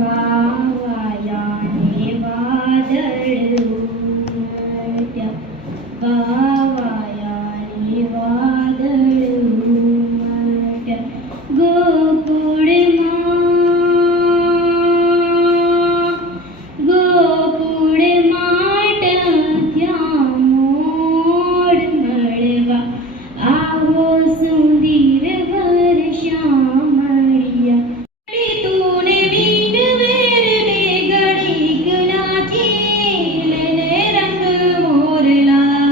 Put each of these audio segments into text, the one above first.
વાવાયાને વાદળ ઉમટ્યા, વાવાયાને વાદળ ઉમટ્યા, ગોકુળમાં ત્યાં મોર મળવા આવો સુંદર વર્ષા મળ્યા. તું બીન વેર ને ઘડીક નાચી લેને રંગ મોરલા,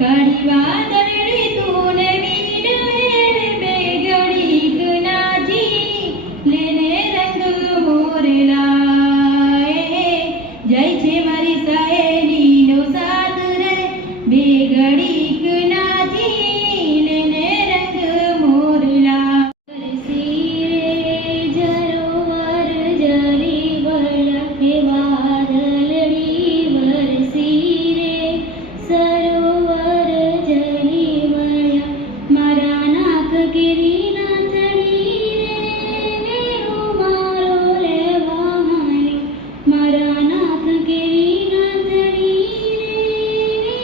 કાળી વાદળી તું બીન વેર બે ઘડીક નાચી લેને રંગ મોરલા. જય છે મારી સહેલીનો સાથ રે, બે ઘડીક નાચી લેને રંગ મોરલા. વરસી રે ઝરોવર જરી વળકે વાદળડી, વરસી રે સરોવર જરી વળ્યા, મારા નાક કેરી નાથડી રે મારો લેવા હાલે, મારા નાક કેરી નાથડી રે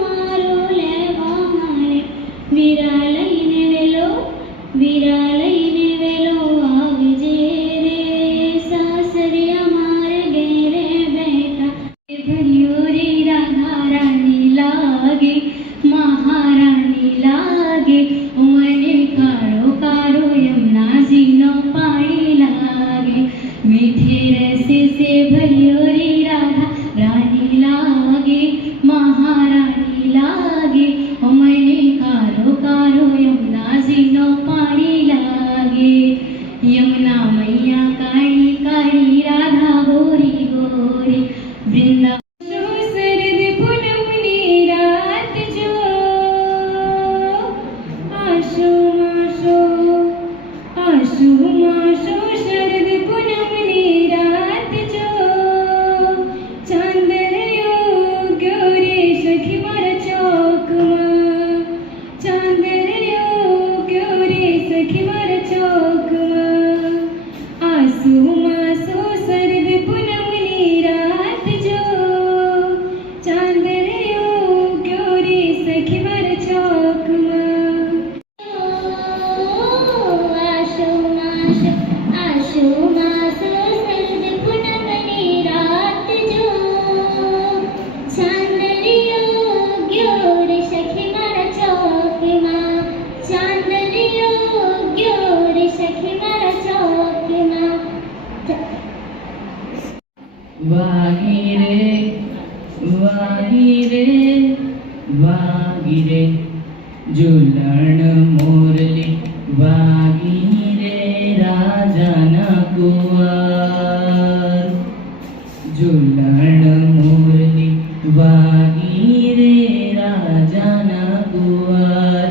મારો લેવા હાલે. વીરા લઈને વેલો, વીરા લઈને વેલો આવજે રે, સાસરિયા મારે ઘેરે બેઠા. ભર્યો રે રાધા રાણી લાગે, મહારાણી લાગે, મને કાળો કાળો યમુનાજીનો પાણી લાગે. મીઠે રસે સે ભર્યો રે રાધા રાણી લાગે, મહારાણી લાગે, મને કાળો કાળો યમુનાજીનો પાણી લાગે. યમુના મૈયા કાળી કાળી, રાધા ગોરી ગોરી, વૃંદા શરદ પૂનમની રાત જો, આશો માશો શરદ પૂનમની રાત જો, ચાંદલિયો ગયો રે સખી મારા ચોકમાં, ચાંદલિયો ગયો રે સખી મારા ચોકમાં. આસુ માસો શરદ પૂનમની રાત જો, ચાંદલિયો ગયો રે સખી મારા ચોકમાં. આશો માસો શરદ પૂનમની રાત જો, ચાંદલિયો ગયો રે સખી મારા ચોકમાં, ચાંદલિયો ગયો રે સખી મારા ચોકમાં. વાગી રે વાગી રે વાગી રે, ઝૂલણ મોરલી વાગી રે રાજાના કુંવર, ઝૂલણ મોરલી વાગી રે રાજાના કુંવર.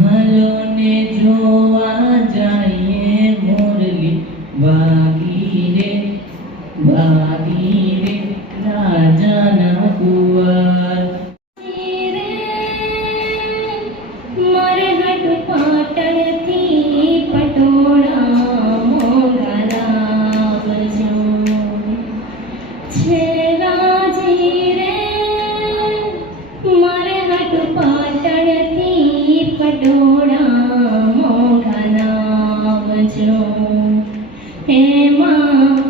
હાલો ને જોવા જઈએ મોરલી વાગી રે રાજાના કુંવર. મારે હટ પાટણથી પટોળા મોંઘા લાવજો, છે રાજી રે મારે હટ પાટણથી પટોળા મોંઘા લાવજો. એમાં